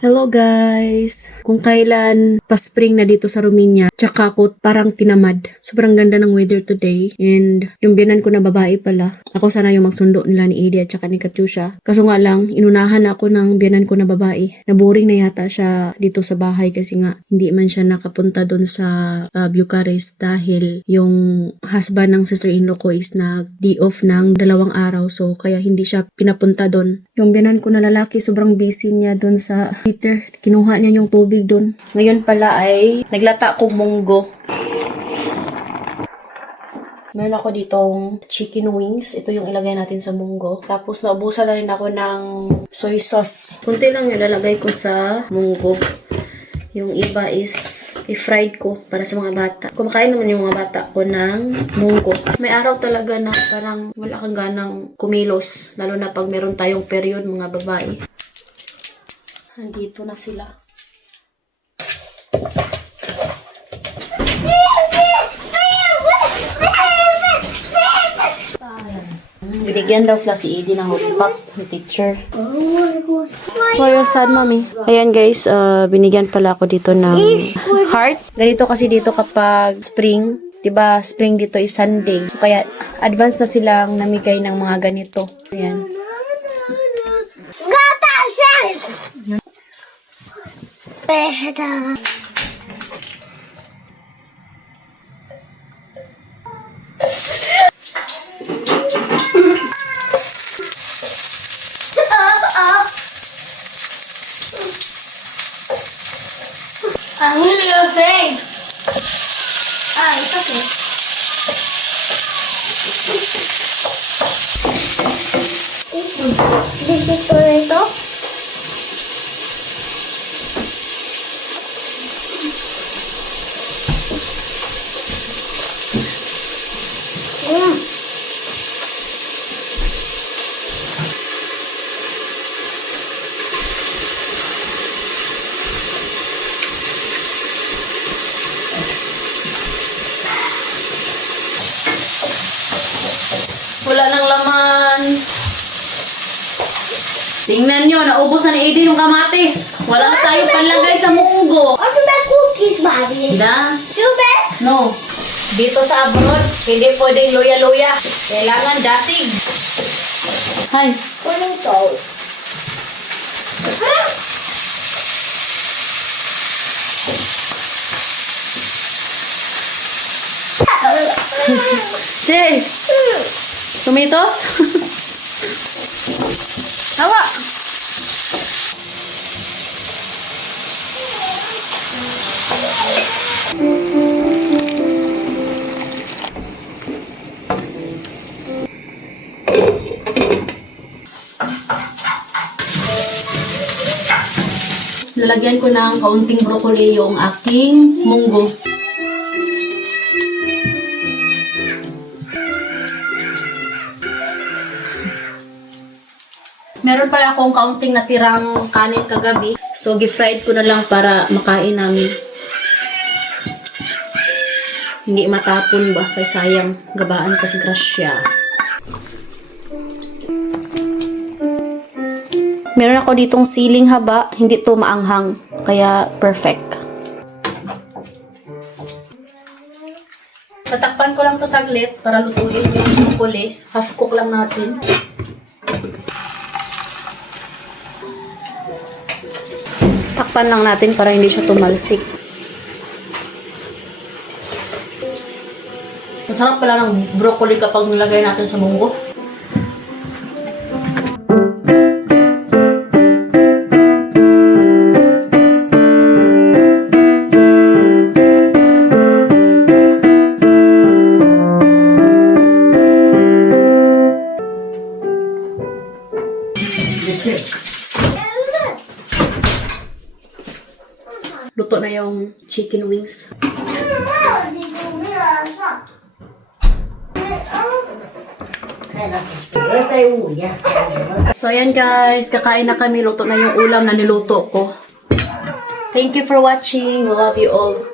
Hello guys! Kung kailan pa-spring na dito sa Romania, tsaka ako parang tinamad. Sobrang ganda ng weather today. And yung biyanan ko na babae pala. Ako sana yung magsundo nila ni Edie at tsaka ni Katyusha. Kaso nga lang, inunahan ako ng biyanan ko na babae. Naboring na yata siya dito sa bahay kasi nga hindi man siya nakapunta doon sa Bucharest dahil yung husband ng sister-in-law ko is nag-day off ng 2 araw. So kaya hindi siya pinapunta doon. Yung biyanan ko na lalaki, sobrang busy niya doon sa heater. Kinuha niya yung tubig doon. Ngayon pala ay naglata ko munggo. Meron ako ditong chicken wings. Ito yung ilagay natin sa munggo. Tapos naubusan na rin ako ng soy sauce. Kunti lang yung lalagay ko sa munggo. Yung iba is i-fried ko para sa mga bata. Kumakain naman yung mga bata ko ng munggo. May araw talaga na parang wala kang ganang kumilos. Lalo na pag meron tayong period mga babae. Andito na sila. Binigyan daw sila si Edie ng lollipop, ng teacher. For your son, mommy. Ayan guys, binigyan pala ako dito ng heart. Ganito kasi dito kapag spring. Diba, spring dito is Sunday. So, kaya advance na silang namigay ng mga ganito. Ayan. Gata siya! Pehda. I'm really afraid. It's okay. This is tomato. Wala nang laman. Tingnan nyo, naubos na ni Edie yung kamatis. Wala na tayo panlagay sa munggo. Ano ba cookies, Bobby? Na? Super? No. Dito sa abroad, hindi pwedeng luya-luya. Kailangan dasig. Hay. Kuning toast. Jay. Tomatoes? Hawa. Lalagyan ko ng kaunting broccoli yung aking munggo. Meron pala akong kaunting natirang kanin kagabi. So, gi-fried ko na lang para makain namin. Hindi matapon ba? Kaya sayang gabaan kasi grasya. Meron ako ditong siling haba. Hindi to maanghang. Kaya perfect. Tatakpan ko lang to saglit para lutuin yung broccoli. Half cook lang natin. Takpan lang natin para hindi siya tumalsik. Ang sarap pala ng broccoli kapag nilagay natin sa munggo. Luto na yung chicken wings. So ayan guys, kakain na kami. Luto na yung ulam na niluto ko. Thank you for watching. We love you all.